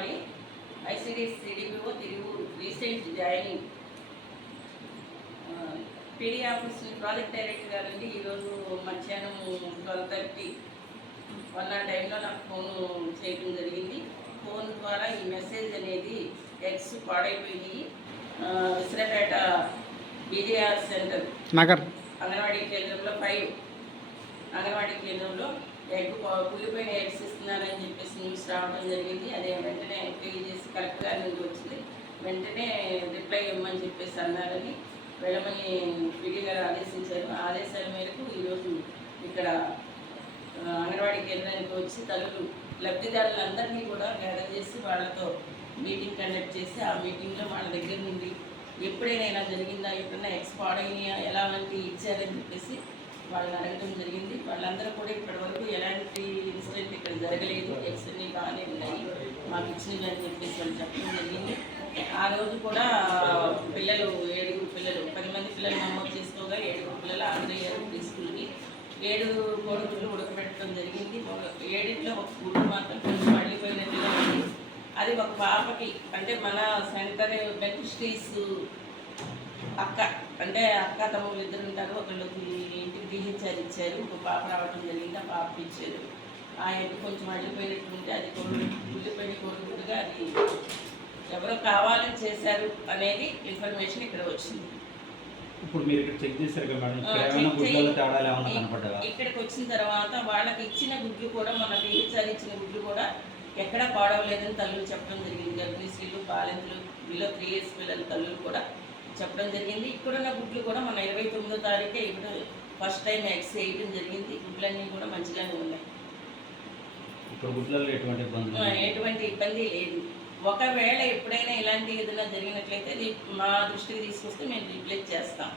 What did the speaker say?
Anganwadi ICDS CDPO Tiruvuru recent joining. PD office project director గారండి ఈరోజు మధ్యాహ్నం 12:30 1 ఆ టైంలో నాకు ఫోన్ చేయడం జరిగింది. ఫోన్ ద్వారా ఈ మెసేజ్ అనేది ఎగ్స్ పాడైపోయి విసరపేట బీజేఆర్ సెంటర్ నగర్ అంగన్వాడీ కేంద్రంలో 5 అంగన్వాడీ కేంద్రంలో కుళ్ళిపోయిన ఎగ్స్ ఇస్తున్నారని చెప్పేసి న్యూస్ రావడం జరిగింది. అదే వెంటనే ఎంక్వైరీ చేసి కలెక్టర్ గారి నుంచి వచ్చింది. వెంటనే రిప్లై ఇవ్వమని చెప్పేసి అన్నారని వెళ్ళమని పీడీ గారు ఆదేశించారు. ఆదేశాల మేరకు ఈరోజు ఇక్కడ అంగన్వాడీ కేంద్రానికి వచ్చి తల్లులు లబ్ధిదారులందరినీ కూడా గ్యాదర్ చేసి వాళ్ళతో మీటింగ్ కండక్ట్ చేసి ఆ మీటింగ్లో వాళ్ళ దగ్గర నుండి ఎప్పుడైనా ఇలా జరిగిందా, ఎప్పుడైనా ఎక్స్పైర్ అయినాయా, ఎలాంటి ఇచ్చారని చెప్పేసి వాళ్ళని అడగడం జరిగింది. వాళ్ళందరూ కూడా ఇప్పటివరకు ఎలాంటి ఇన్సిడెంట్ ఇక్కడ జరగలేదు, ఎగ్స్ అన్నీ బాగానే ఉన్నాయి మాకు ఇచ్చినవి అని చెప్పేసి వాళ్ళు చెప్పడం జరిగింది. ఆ రోజు కూడా పిల్లలు 7 పిల్లలు 10 మంది పిల్లలు నమోదు చేసుకోగా 7 పిల్లలు ఆంధ్రయ్యారు ప్రీ స్కూల్కి. 7 కోడిగుడ్లు ఉడకబెట్టడం జరిగింది. 7లో ఒక గుడ్డు మాత్రం కొంచెం మళ్ళీపోయినట్టుగా ఉంది. అది ఒక పాపకి అంటే మన సెంటర్ బెనిఫిషరీస్ అక్క అంటే అక్క తమ్ముళ్ళు 2 ఉంటారు. ఒకళ్ళకి ఇంటికి డిహెచ్ఆర్ ఇచ్చారు, ఒక పాప రావడం జరిగింది, ఆ పాపకి ఇచ్చారు. ఆ ఎగ్ కొంచెం మళ్ళీపోయినట్టు ఉంటే అది ఉల్లిపోయిన కోడిగుడ్డుగా అది ఎవరో కావాలని చేశారు అనేది ఇన్ఫర్మేషన్ ఇక్కడ వచ్చింది. ఇప్పుడు మీరు ఇక్కడ చెక్ చేశారు కదా మేడం, ఇక్కడికి వచ్చిన తర్వాత వాళ్ళకి ఇచ్చిన గుడ్లు కూడా మన డిహెచ్ఆర్ ఇచ్చిన గుడ్లు కూడా ఎక్కడా పాడవలేదని తల్లులు చెప్పడం జరిగింది. గర్భిణీ స్త్రీలు, బాలింతలు, బిలో 3 years పిల్లల తల్లులు కూడా చెప్పడం జరిగింది. ఇక్కడున్న గుడ్లు కూడా మన 29వ తారీఖే ఇప్పుడు ఫస్ట్ టైం ఎగ్స్ వేయడం జరిగింది. గుడ్లన్నీ కూడా మంచిగానే ఉన్నాయి, ఎటువంటి ఇబ్బంది లేదు. ఒకవేళ ఎప్పుడైనా ఇలాంటి ఏదైనా జరిగినట్లయితే మా దృష్టికి తీసుకొస్తే మేము రీప్లేస్ చేస్తాం.